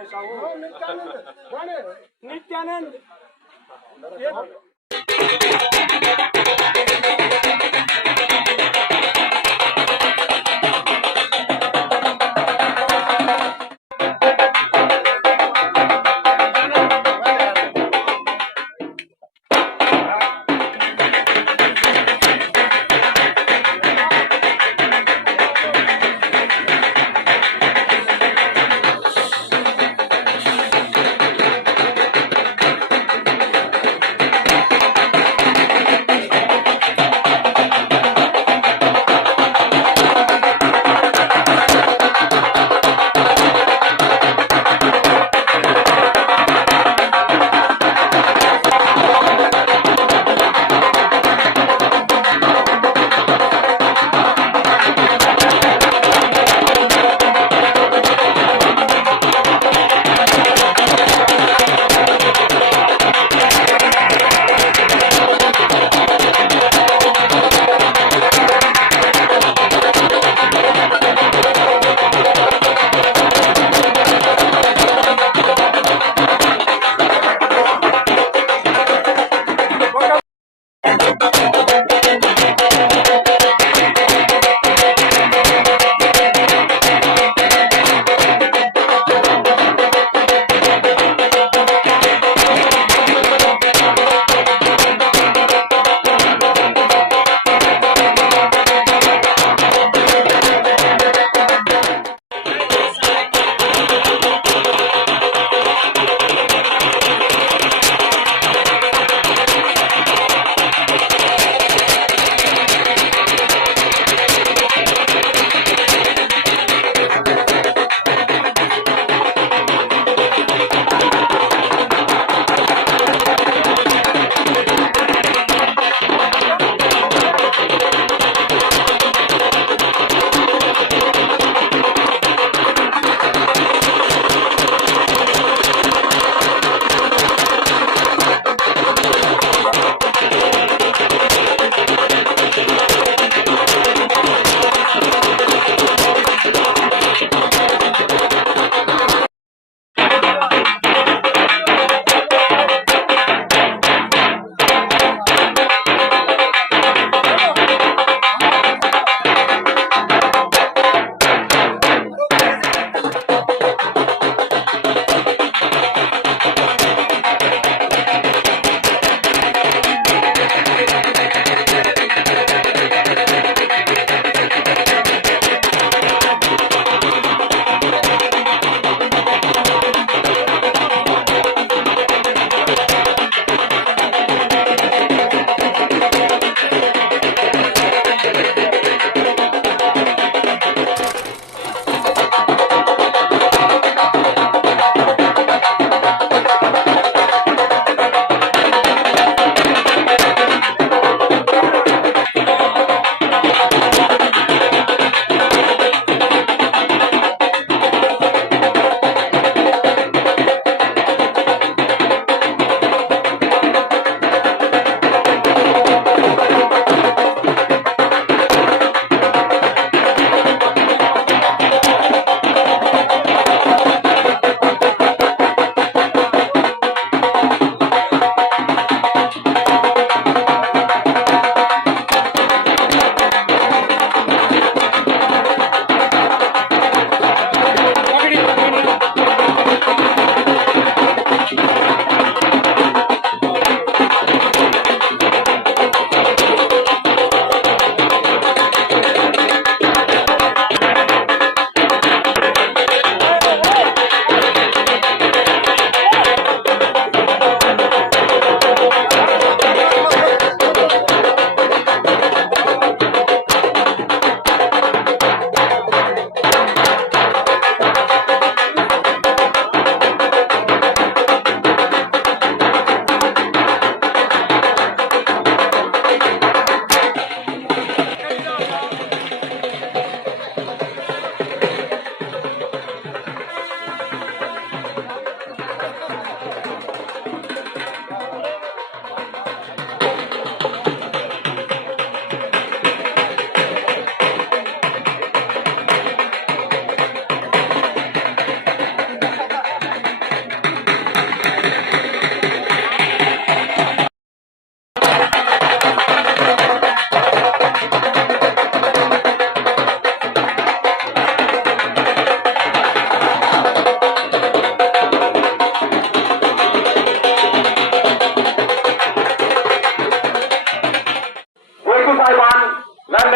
ऐसा हो। नित्यानंद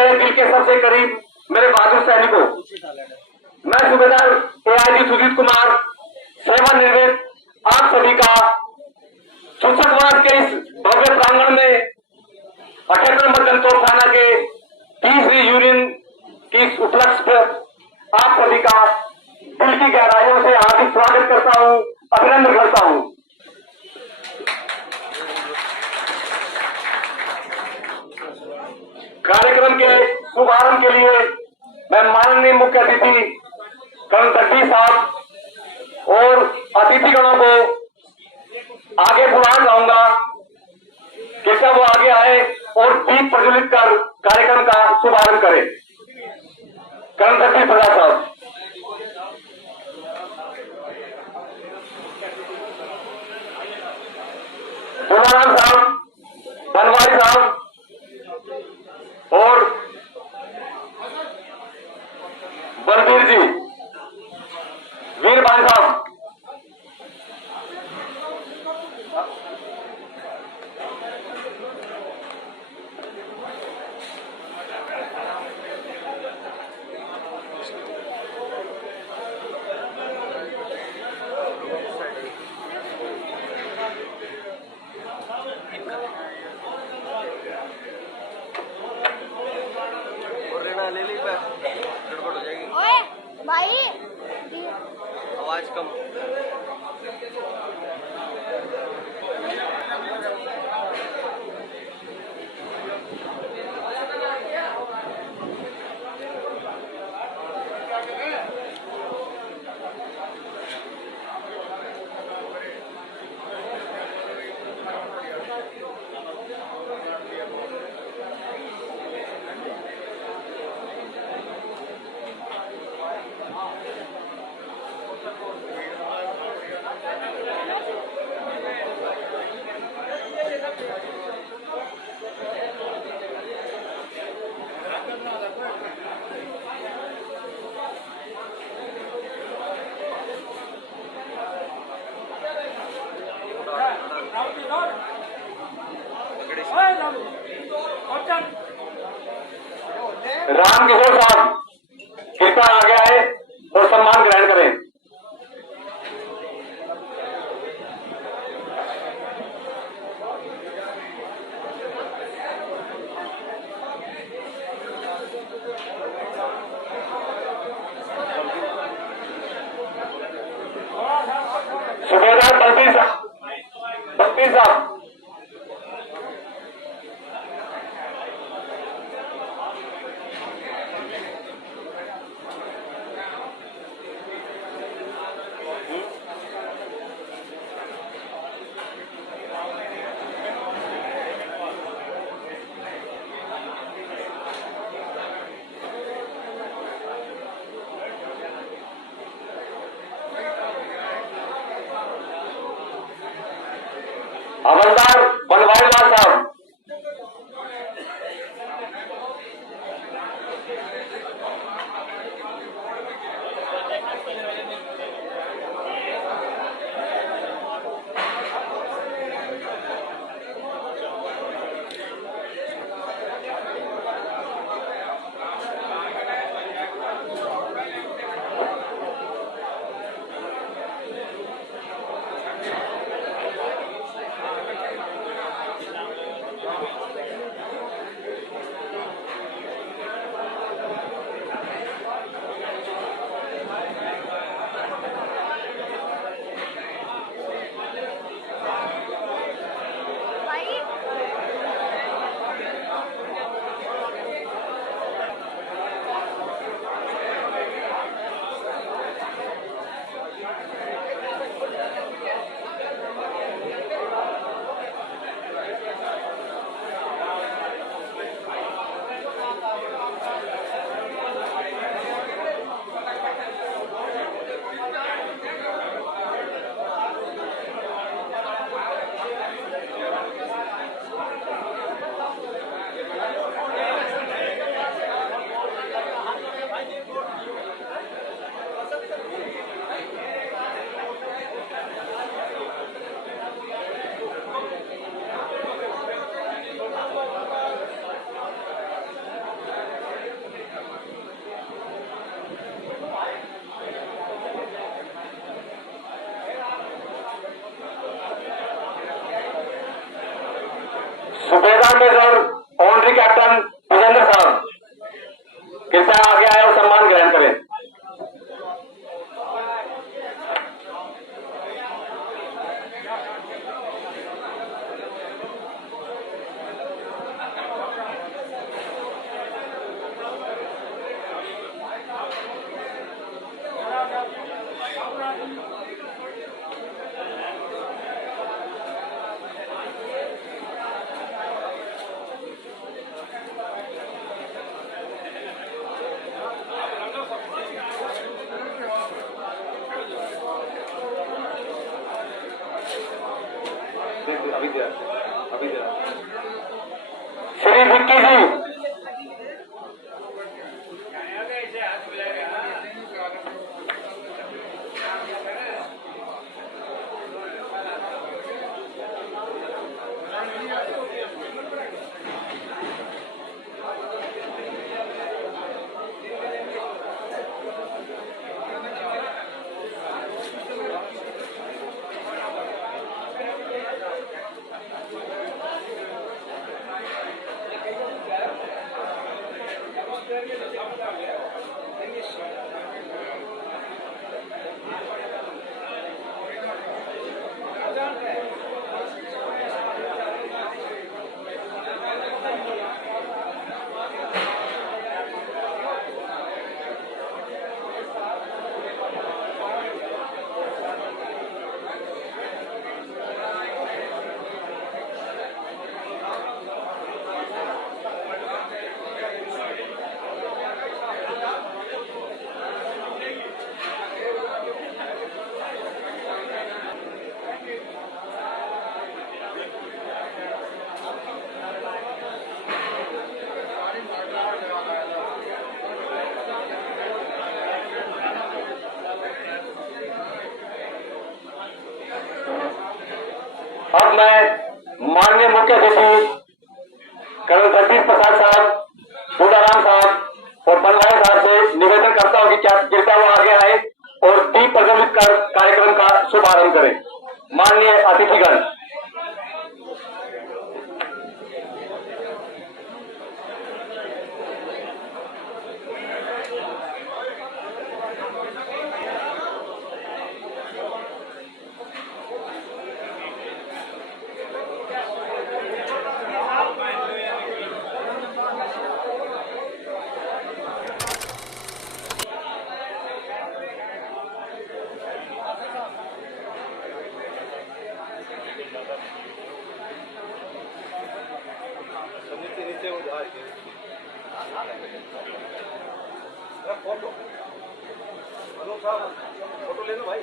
मेरे दिल के सबसे करीब मेरे बहादुर सैनिकों, मैं सूबेदार AIG सुजीत कुमार सेवानिवृत्त आप सभी का सूचकवाद के इस भव्य प्रांगण में 78 नंबर जनतोपखाना के 30वीं यूनियन की इस उपलक्ष्य पर आप सभी का दिल की गहराइयों से हार्दिक स्वागत करता हूं, अभिनंदन करता हूं। कार्यक्रम के शुभारंभ के लिए मैं माननीय मुख्य अतिथि कर्नल तडवी साहब और अतिथिगणों को आगे बुलाना चाहूंगा कि सब वो आगे आए और दीप प्रज्वलित कर कार्यक्रम का शुभारंभ करें। कर्नल तडवी प्रसाद साहब, सोनाराम साहब, बनवारी साहब और बलबीर जी, वीरभान साहब, ले ली गड़बड़ हो जाएगी। ओए भाई आवाज कम। राम किशोर साहब कृपया आगे आए और सम्मान ग्रहण करें। सूबेदार बलबीर साहब, सूबेदार मेजर ऑनरी कैप्टन विजेंद्र साहब कृपया आगे आए और सम्मान ग्रहण करें। अभी श्री विक्की जी अब मैं माननीय मुख्य अतिथि कर्नल धर्मवीर प्रसाद साहब, पूडाराम साहब और बनवाई साहब से निवेदन करता हूं कि क्या कृपया वो आगे आए और दीप प्रज्वलित कर कार्यक्रम का शुभारंभ करें। माननीय अतिथिगण, फोटो ले लो भाई।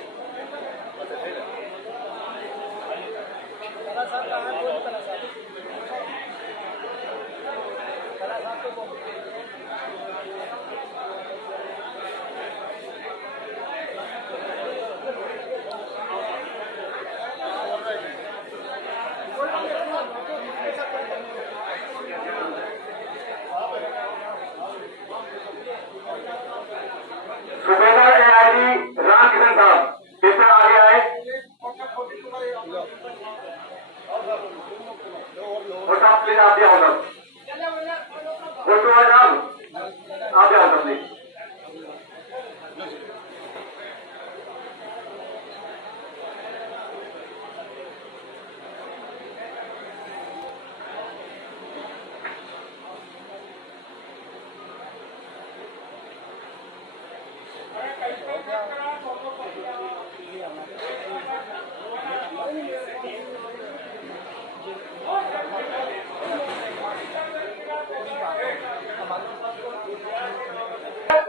सूबेदार एआईजी रामकिशन साहब कृपया आगे आए और साहब प्लीज आप भी आओ साहब, फोटो है साहब, आप भी आओ साहब प्लीज।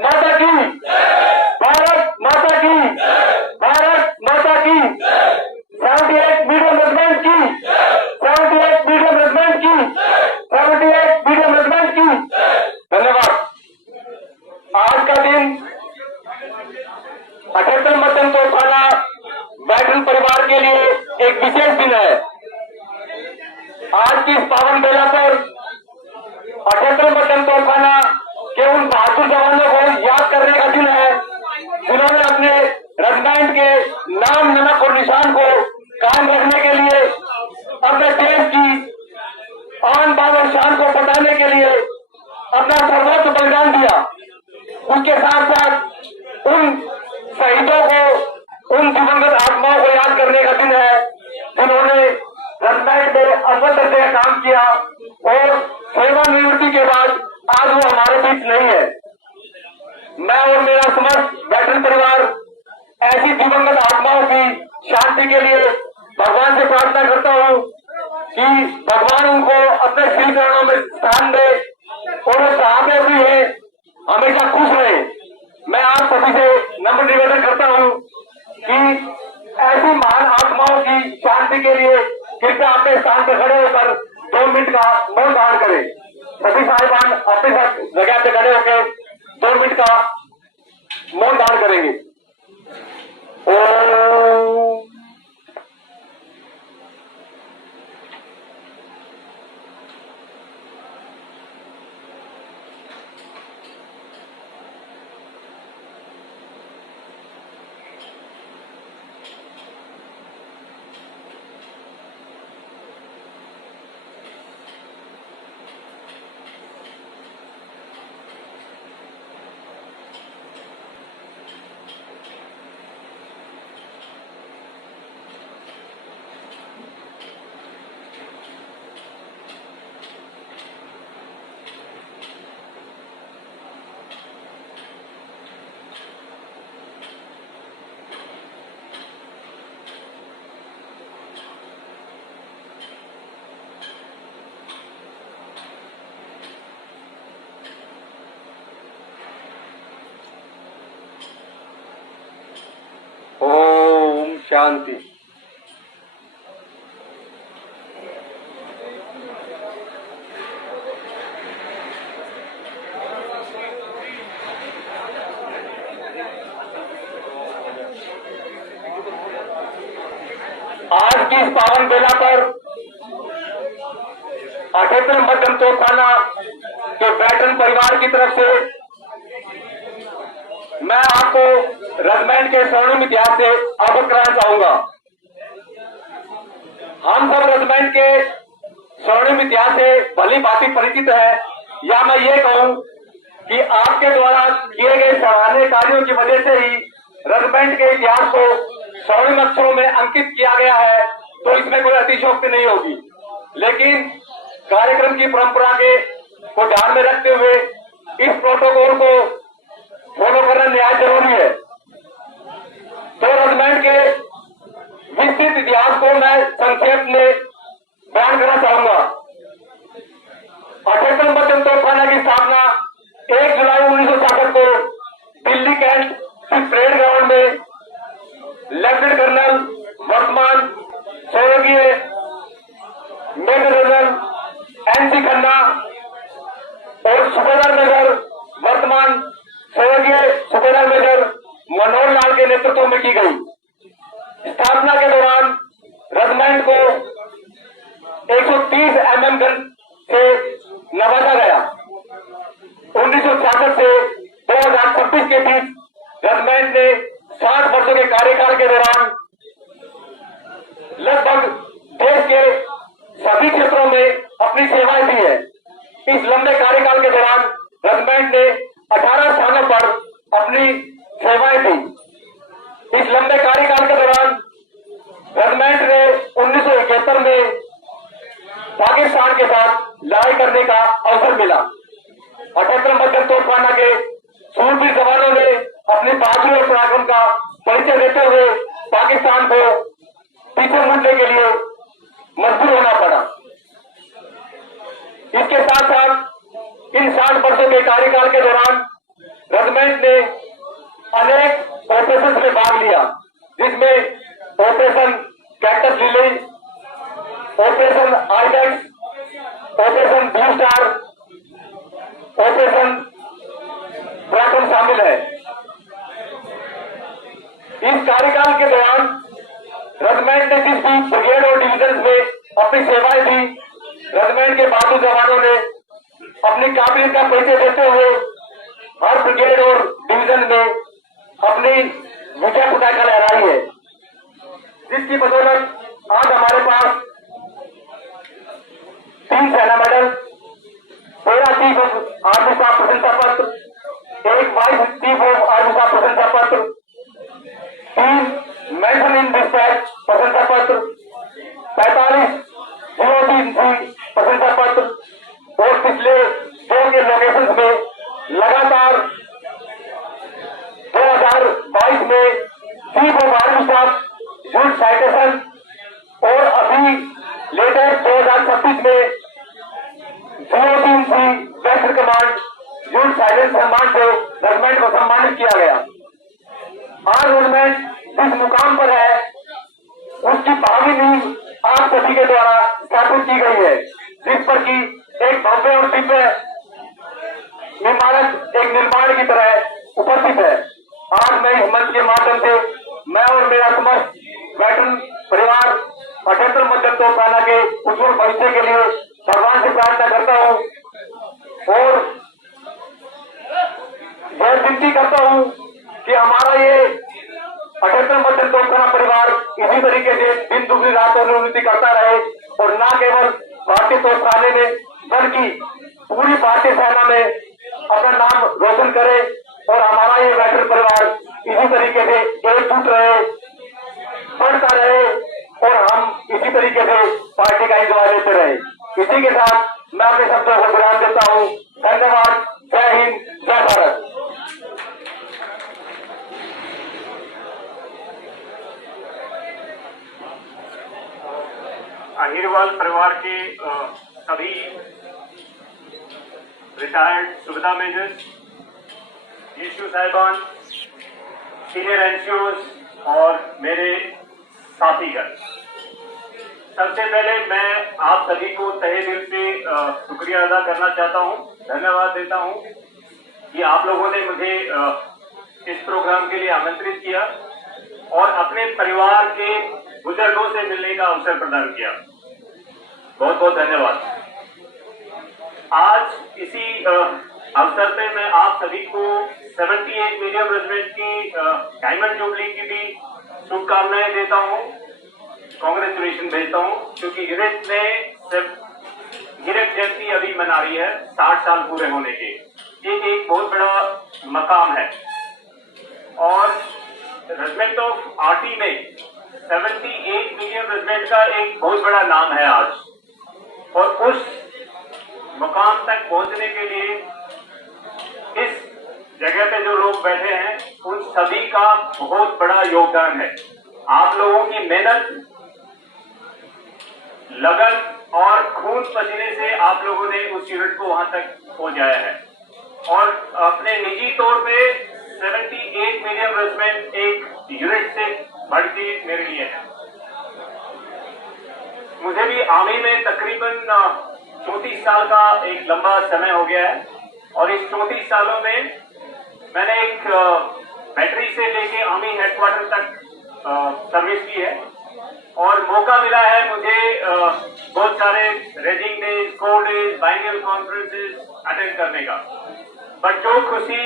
माता की भारत माता की भारत माता की 78 मीडियम रेजिमेंट की 78 मीडियम रेजिमेंट की 78 मीडियम रेजिमेंट की। धन्यवाद। आज का दिन 78 मध्यम तोपखाना बैटन परिवार के लिए एक विशेष दिन है। आज की इस पावन बेला पर 78 मध्यम तोपखाना के उन बहादुर जवानों को याद करने का दिन है जिन्होंने अपने रेजिमेंट के नाम, नमक और निशान को कायम रखने के लिए अपने देश की आन बान और शान को बचाने के लिए अपना सर्वोच्च बलिदान दिया। उसके साथ साथ उन शहीदों को, उन दिवंगत आत्माओं को याद करने का दिन है जिन्होंने रजमेंट में अव्वल दर्जे का काम किया और सेवानिवृत्ति के बाद आज वो हमारे बीच नहीं है। मैं और मेरा समस्त वेटरन परिवार ऐसी दिवंगत आत्माओं की शांति के लिए भगवान से प्रार्थना करता हूँ कि भगवान उनको अपने श्री चरणों में स्थान दे और वो जहां पे भी है हमेशा खुश रहे। मैं आप सभी से नम्र निवेदन करता हूँ कि ऐसी महान आत्माओं की शांति के लिए कृपया अपने स्थान पर खड़े होकर 2 मिनट का मौन धारण करें। सभी साहिबान अपने साथ जगह पे खड़े होकर 2 मिनट का मौन धारण करेंगे। ओम शांति। आज की इस पावन बेला पर 78 मध्यम तोपखाना के वेटरन परिवार की तरफ से मैं आपको रजमेंट के स्वर्णिम इतिहास से अवगत कराना चाहूंगा। हम सब रजमेंट के स्वर्णिम इतिहास से भली भांति परिचित है, या मैं ये कहूं कि आपके द्वारा किए गए सराहनीय कार्यों की वजह से ही रजमेंट के इतिहास को स्वर्णिम अक्षरों में अंकित किया गया है, तो इसमें कोई अतिशयोक्ति नहीं होगी। लेकिन कार्यक्रम की परंपरा को ध्यान में रखते हुए इस प्रोटोकॉल को फॉलो करना निहायत जरूरी है। तो रजमेंट के विस्तृत इतिहास को मैं संक्षेप में बयान करना चाहूंगा। 78 मध्यम तोपखाना की स्थापना 1 जुलाई 1966 को दिल्ली कैंट परेड ग्राउंड में लेफ्टिनेंट कर्नल वर्तमान स्वर्गीय मेजर जनरल NC खन्ना और सूबेदार मेजर वर्तमान स्वर्गीय सूबेदार मेजर मनोहर लाल के नेतृत्व में की गई। स्थापना के दौरान रजमेंट को 130 mm गन से नवाजा गया। 1966 से 2026 के बीच रजमेंट ने 60 वर्षों के कार्यकाल के दौरान लगभग देश के सभी क्षेत्रों में अपनी सेवाएं दी है। इस लंबे कार्यकाल के दौरान रजमेंट ने 18 स्थानों पर अपनी सेवाएं दी। इस लंबे कार्यकाल के दौरान रजमेंट ने 1971 में पाकिस्तान के साथ लड़ाई करने का अवसर मिला। 78 मध्यम तोपखाना के सूरवीर जवानों ने अपनी बहादुरी और पराक्रम का परिचय देते हुए पाकिस्तान को पीछे मुड़ने के लिए मजबूर होना पड़ा। इसके साथ साथ इन 60 वर्षों के कार्यकाल के दौरान रजमेंट ने अनेक ऑपरेशन में भाग लिया, जिसमें operation cactus lily, operation iDEX, operation blue star, operation पराक्रम शामिल है। इस कार्यकाल के दौरान रजमेंट ने जिस भी ब्रिगेड और डिवीजन में अपनी सेवाएं दी, रजमेंट के बहादुर जवानों ने अपनी काबिलियत का परिचय देते हुए हर ब्रिगेड और डिवीजन में अपनी विजय पताका लहराई है, जिसकी बदौलत आज हमारे पास 3 सेना medal, 13 chief of army staff प्रशंसा पत्र, 1 vice chief of army staff प्रशंसा पत्र, 3 मेंशन इन डिस्पैच प्रशंसा पत्र, 45 GOTC प्रशंसा पत्र और पिछले 2 के लोकेशन में लगातार 2022 में chief of army staff unit citation और अभी लेटेस्ट 2026 में GOTC western command unit citation सम्मान से गवर्नमेंट को सम्मानित किया गया। आज गवर्नमेंट जिस मुकाम पर है उसकी भावी नींव आप सभी के द्वारा स्थापित की गई है, जिस पर कि एक भव्य और दिव्य इमारत एक निर्माण की तरह उपस्थित है। आज मैं इस मंच के माध्यम से मैं और मेरा समस्त वेटरन परिवार 78 मदद तोफखाना के उज्जवल भविष्य के लिए भगवान से प्रार्थना करता हूँ और यह विनती करता हूँ कि हमारा ये 78 मदद तोफखाना परिवार इसी तरीके से दिन दुगनी रात और उन्नति करता रहे और न केवल भारतीय तोफखाने में बल्कि पूरी भारतीय सेना में अपना नाम रोशन करे और हमारा ये वेटरन परिवार इसी तरीके से एकजुट रहे, बढ़ता रहे और हम इसी तरीके से पार्टी का इंतजार देते रहे। इसी के साथ मैं अपने शब्दों को विराम देता हूँ। धन्यवाद। जय हिंद, जय भारत। अहिरवाल परिवार के सभी रिटायर्ड सुविधा मेजर्स, यीशु साहिबान, सीनियर एनसीओज और मेरे साथीगण, सबसे पहले मैं आप सभी को तहे दिल से शुक्रिया अदा करना चाहता हूं, धन्यवाद देता हूं कि आप लोगों ने मुझे इस प्रोग्राम के लिए आमंत्रित किया और अपने परिवार के बुजुर्गों से मिलने का अवसर प्रदान किया। बहुत बहुत धन्यवाद। आज इसी अवसर पे मैं आप सभी को 78 मीडियम रेजिमेंट की डायमंड जुबली की भी शुभकामनाएं देता हूं, कांग्रेचुलेशन भेजता हूं, क्योंकि यूनिट ने सिर्फ हीरक जयंती अभी मना रही है 60 साल पूरे होने के। ये एक बहुत बड़ा मकाम है और रेजिमेंट ऑफ आरटी में 78 मीडियम रेजिमेंट का एक बहुत बड़ा नाम है आज, और उस मुकाम तक पहुंचने के लिए इस जगह पे जो लोग बैठे हैं उन सभी का बहुत बड़ा योगदान है। आप लोगों की मेहनत, लगन और खून पसीने से आप लोगों ने उस यूनिट को वहां तक पहुंचाया है और अपने निजी तौर पे 78 मीडियम रेजिमेंट एक यूनिट से बढ़ के मेरे लिए है। मुझे भी आर्मी में तकरीबन 34 साल का एक लंबा समय हो गया है और इस 34 सालों में मैंने एक बैटरी से लेके आर्मी हेडक्वार्टर तक सर्विस की है और मौका मिला है मुझे बहुत सारे रेजिंग डेज, कोर डेज, बाइनल कॉन्फ्रेंसेस अटेंड करने का। बट जो खुशी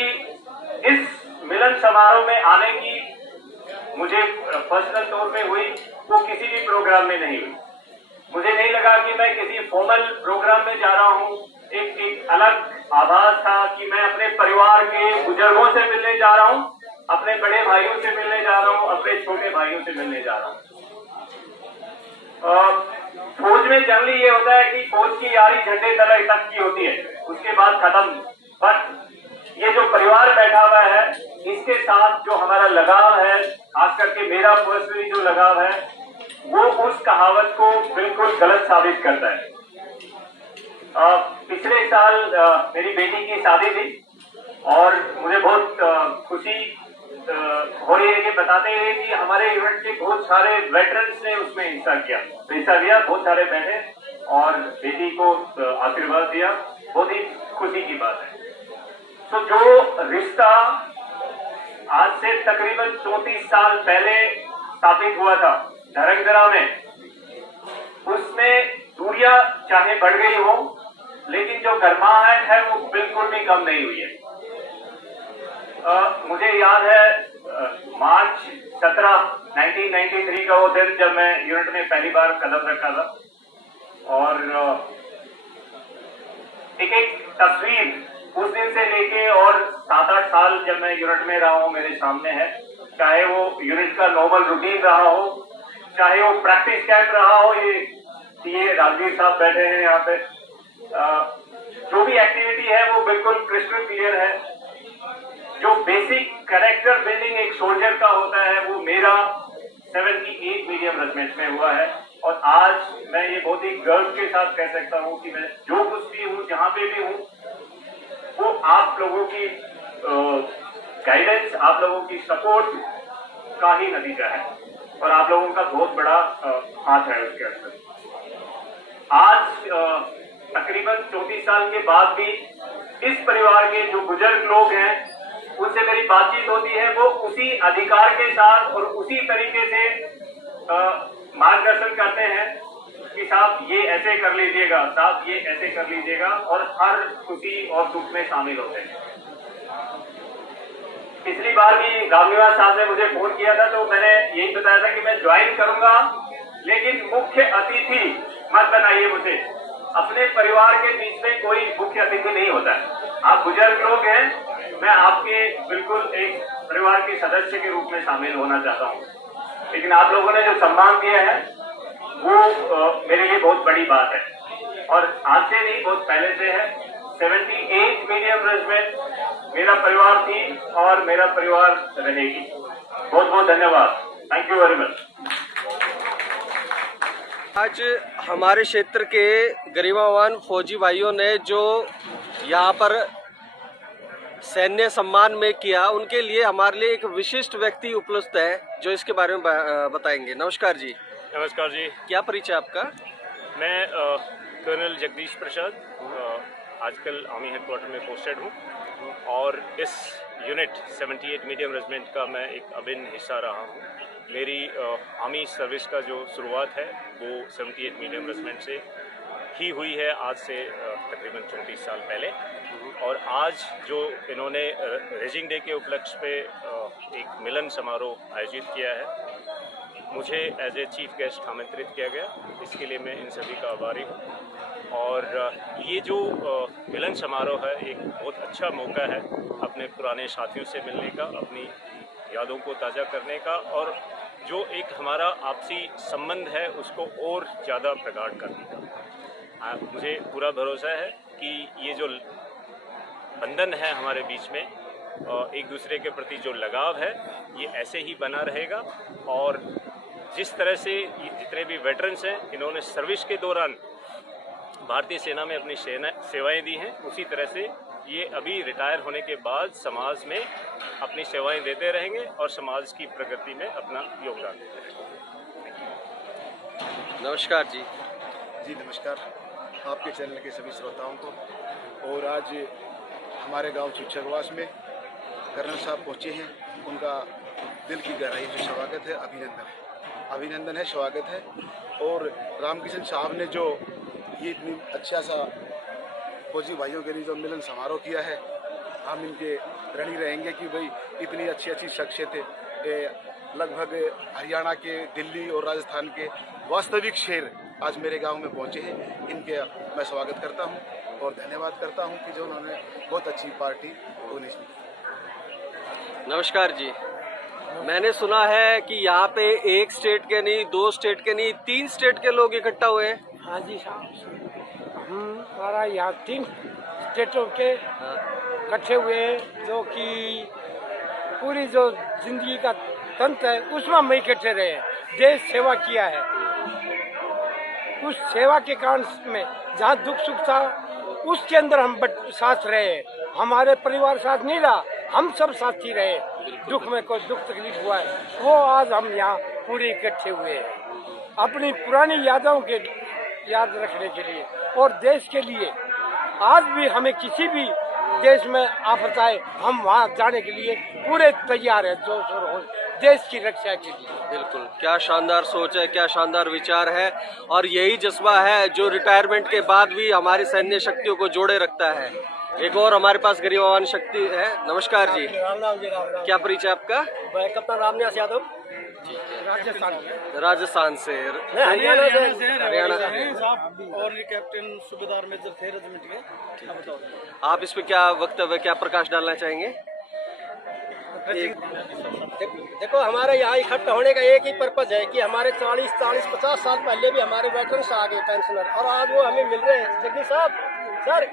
इस मिलन समारोह में आने की मुझे पर्सनल तौर पे हुई वो किसी भी प्रोग्राम में नहीं हुई। मुझे नहीं लगा कि मैं किसी फॉर्मल प्रोग्राम में जा रहा हूँ। एक अलग आभास था कि मैं अपने परिवार के बुजुर्गों से मिलने जा रहा हूँ, अपने बड़े भाइयों से मिलने जा रहा हूँ, अपने छोटे भाइयों से मिलने जा रहा हूँ। फौज में जनरली ये होता है कि फौज की यारी झंडे तले तक की होती है, उसके बाद खत्म। बट ये जो परिवार बैठा हुआ है इसके साथ जो हमारा लगाव है, खास करके मेरा पर्सनली जो लगाव है, वो उस कहावत को बिल्कुल गलत साबित करता है। पिछले साल मेरी बेटी की शादी थी और मुझे बहुत खुशी हो रही है कि बताते हुए कि हमारे यूनिट के बहुत सारे वेटरन्स ने उसमें हिस्सा लिया, बहुत सारे बैठे और बेटी को आशीर्वाद दिया। बहुत ही खुशी की बात है। तो जो रिश्ता आज से तकरीबन 34 साल पहले स्थापित हुआ था धरंगदरा में, उसमें दूरियां चाहे बढ़ गई हो लेकिन जो गर्माहट है वो बिल्कुल भी कम नहीं हुई है। मुझे याद है मार्च 17, 1993 का वो दिन जब मैं यूनिट में पहली बार कदम रखा था और एक एक तस्वीर उस दिन से लेके और 7-8 साल जब मैं यूनिट में रहा हूँ मेरे सामने है। चाहे वो यूनिट का नॉर्मल रूटीन रहा हो, चाहे वो प्रैक्टिस कैंप रहा हो, ये राजवीर साहब बैठे हैं यहाँ पे, जो भी एक्टिविटी है वो बिल्कुल क्रिस्टल क्लियर है। जो बेसिक कैरेक्टर बिल्डिंग एक सोल्जर का होता है वो मेरा 78 मीडियम रेजिमेंट में हुआ है। और आज मैं ये बहुत ही गर्व के साथ कह सकता हूँ कि मैं जो कुछ भी हूँ, जहां पे भी हूँ, वो आप लोगों की गाइडेंस, आप लोगों की सपोर्ट का ही नतीजा है और आप लोगों का बहुत बड़ा हाथ है उसके अंदर। आज तकरीबन 34 साल के बाद भी इस परिवार के जो बुजुर्ग लोग हैं उनसे मेरी बातचीत होती है, वो उसी अधिकार के साथ और उसी तरीके से मार्गदर्शन करते हैं कि साहब ये ऐसे कर लीजिएगा, साहब ये ऐसे कर लीजिएगा, और हर खुशी और दुख में शामिल होते हैं। पिछली बार भी रामनिवास साहब ने मुझे फोन किया था तो मैंने यही बताया था कि मैं ज्वाइन करूंगा, लेकिन मुख्य अतिथि मत बनाइए मुझे। अपने परिवार के बीच में कोई मुख्य अतिथि नहीं होता है। आप बुजुर्ग लोग हैं, मैं आपके बिल्कुल एक परिवार के सदस्य के रूप में शामिल होना चाहता हूँ, लेकिन आप लोगों ने जो सम्मान दिया है वो मेरे लिए बहुत बड़ी बात है और आज से नहीं, बहुत पहले से है। 78 मीडियम रेजिमेंट मेरा परिवार थी और मेरा परिवार रहेगी। बहुत बहुत धन्यवाद, थैंक यू वेरी मच। आज हमारे क्षेत्र के गरिमावान फौजी भाइयों ने जो यहाँ पर सैन्य सम्मान में किया, उनके लिए हमारे लिए एक विशिष्ट व्यक्ति उपलब्ध है जो इसके बारे में बताएंगे। नमस्कार जी। नमस्कार जी। क्या परिचय आपका? मैं कर्नल जगदीश प्रसाद आजकल आर्मी हेडक्वार्टर में पोस्टेड हूँ और इस यूनिट 78 मीडियम रेजिमेंट का मैं एक अभिन्न हिस्सा रहा हूँ। मेरी आर्मी सर्विस का जो शुरुआत है वो 78 मीडियम रेजिमेंट से ही हुई है, आज से तकरीबन 34 साल पहले। और आज जो इन्होंने रेजिंग डे के उपलक्ष्य पे एक मिलन समारोह आयोजित किया है, मुझे एज ए चीफ गेस्ट आमंत्रित किया गया, इसके लिए मैं इन सभी का आभारी हूँ। और ये जो मिलन समारोह है एक बहुत अच्छा मौका है अपने पुराने साथियों से मिलने का, अपनी यादों को ताज़ा करने का, और जो एक हमारा आपसी संबंध है उसको और ज़्यादा प्रगाढ़ करने का। मुझे पूरा भरोसा है कि ये जो बंधन है हमारे बीच में, एक दूसरे के प्रति जो लगाव है, ये ऐसे ही बना रहेगा। और जिस तरह से जितने भी वेटरन्स हैं, इन्होंने सर्विस के दौरान भारतीय सेना में अपनी सेवाएं दी हैं, उसी तरह से ये अभी रिटायर होने के बाद समाज में अपनी सेवाएं देते रहेंगे और समाज की प्रगति में अपना योगदान देते रहेंगे। नमस्कार जी। जी नमस्कार आपके चैनल के सभी श्रोताओं को। और आज हमारे गांव चुचकवास में कर्नल साहब पहुंचे हैं, उनका दिल की गहराई से स्वागत है, अभिनंदन है, स्वागत है। और रामकिशन साहब ने जो ये इतनी अच्छा सा फौजी भाइयों के लिए जो मिलन समारोह किया है, हम इनके ऋणी रहेंगे कि भाई इतनी अच्छी अच्छी शख्सियतें लगभग हरियाणा के, दिल्ली और राजस्थान के वास्तविक शेर आज मेरे गांव में पहुंचे हैं। इनके मैं स्वागत करता हूं और धन्यवाद करता हूं कि जो उन्होंने बहुत अच्छी पार्टी ऑर्गेनाइज की। नमस्कार जी। मैंने सुना है कि यहाँ पे एक स्टेट के नहीं, 2 स्टेट के नहीं, 3 स्टेट के लोग इकट्ठा हुए हैं। हाँ जी साहब, हमारा यहाँ 3 स्टेटों के इकट्ठे हुए हैं, जो कि पूरी जो जिंदगी का तंत्र है उसमें हम इकट्ठे रहे हैं, देश सेवा किया है। उस सेवा के कारण में जहाँ दुख सुख था उसके अंदर हम साथ रहे। हमारे परिवार साथ नहीं रहा, हम सब साथी रहे। दुख में कोई दुख तकलीफ हुआ है वो आज हम यहाँ पूरे इकट्ठे हुए हैं अपनी पुरानी यादों के याद रखने के लिए और देश के लिए। आज भी हमें किसी भी देश में आफत आए, हम वहाँ जाने के लिए पूरे तैयार हैं, जोश और देश की रक्षा के लिए। बिल्कुल, क्या शानदार सोच है, क्या शानदार विचार है, और यही जज्बा है जो रिटायरमेंट के बाद भी हमारी सैन्य शक्तियों को जोड़े रखता है। एक और हमारे पास गरिमावान शक्ति है। नमस्कार जी। राम राम जी। राम राम। क्या परिचय आपका? मैं कप्तान रामनिवास यादव। राजस्थान से, हरियाणा से। हरियाणा और कैप्टन सूबेदार मेजर थे रेजिमेंट के। आप इस पे क्या वक्तव्य, क्या प्रकाश डालना चाहेंगे? देखो, हमारे यहाँ इकट्ठा होने का एक ही पर्पज है कि हमारे 40-50 साल पहले भी हमारे वेटरन्स आ गए पेंशनर, और आज वो हमें मिल रहे हैं। जगदीश साहब, सर,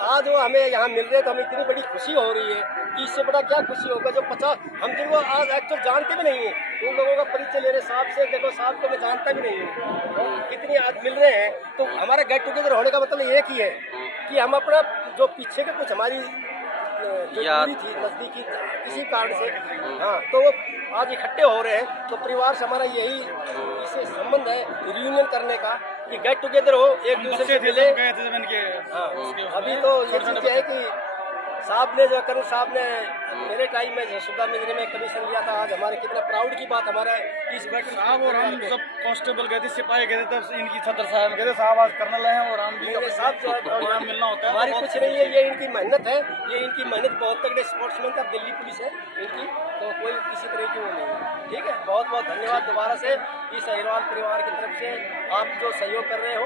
आज वो हमें यहाँ मिल रहे हैं तो हमें इतनी बड़ी खुशी हो रही है कि इससे बड़ा क्या खुशी होगा। जो 50 हम जिनको आज एक्चुअल जानते भी नहीं है, उन लोगों का परिचय ले रहे साहब से। देखो, साहब को मैं जानता भी नहीं हूँ, कितनी आज मिल रहे हैं। तो हमारा गेट टुगेदर होने का मतलब एक ही है कि हम अपना जो पीछे के कुछ हमारी जो दूरी थी नजदीकी किसी कारण से, हाँ, तो वो आज इकट्ठे हो रहे हैं। तो परिवार से हमारा यही इससे संबंध है रियूनियन करने का, कि गेट टुगेदर हो, एक दूसरे से मिले। हाँ, अभी तो ये चीज़ है कि साहब ने, जो कर्नल साहब ने मेरे टाइम में सुबह मिलने में कमीशन लिया था, आज हमारे कितना प्राउड की बात हमारा इस साहब और हम सब कांस्टेबल गए थे, सिपाही गए थे, तब इनकी सदर साहब गए थे, साहब आज कर्नल हैं और हम भी साहब मिलना होता है। हमारी कुछ नहीं है, ये इनकी मेहनत है, ये इनकी मेहनत। बहुत तगड़े स्पोर्ट्समैन का दिल्ली पुलिस है इनकी, तो कोई किसी तरह की वो नहीं है। ठीक है, बहुत बहुत धन्यवाद दोबारा से इस अहिरवाल परिवार की तरफ से, आप जो सहयोग कर रहे हो,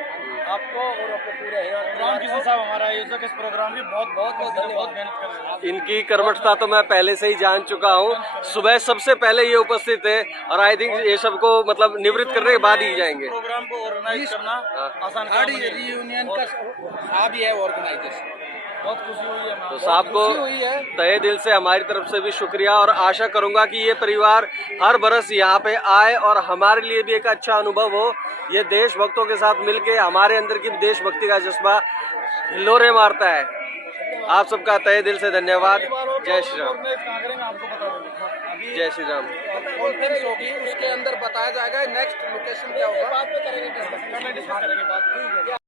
आपको और अपने पूरे अहिरवाल परिवार को। साहब हमारा आयोजक इस प्रोग्राम की बहुत बहुत बहुत धन्यवाद, मेहनत कर रहे हैं। इनकी कर्मठता तो मैं पहले से ही जान चुका हूँ। सुबह सबसे पहले ये उपस्थित है और आई थिंक ये सबको मतलब निवृत्त करने के बाद ही जाएंगे। प्रोग्राम को ऑर्गेनाइज करना आसान काम नहीं है। रियूनियन का साहब ही है ऑर्गेनाइजेशन। बहुत खुशी हुई है, तो साहब को तहे दिल से हमारी तरफ से भी शुक्रिया, और आशा करूंगा कि ये परिवार हर बरस यहाँ पे आए और हमारे लिए भी एक अच्छा अनुभव हो। ये देशभक्तों के साथ मिलके हमारे अंदर की देशभक्ति का जज्बा हिलोरे मारता है। आप सबका तहे दिल से धन्यवाद। जय श्री राम। जय श्री राम। कॉन्फ्रेंस होगी, उसके अंदर बताया जाएगा नेक्स्ट लोकेशन क्या होगा। बाद में करेंगे डिस्कस।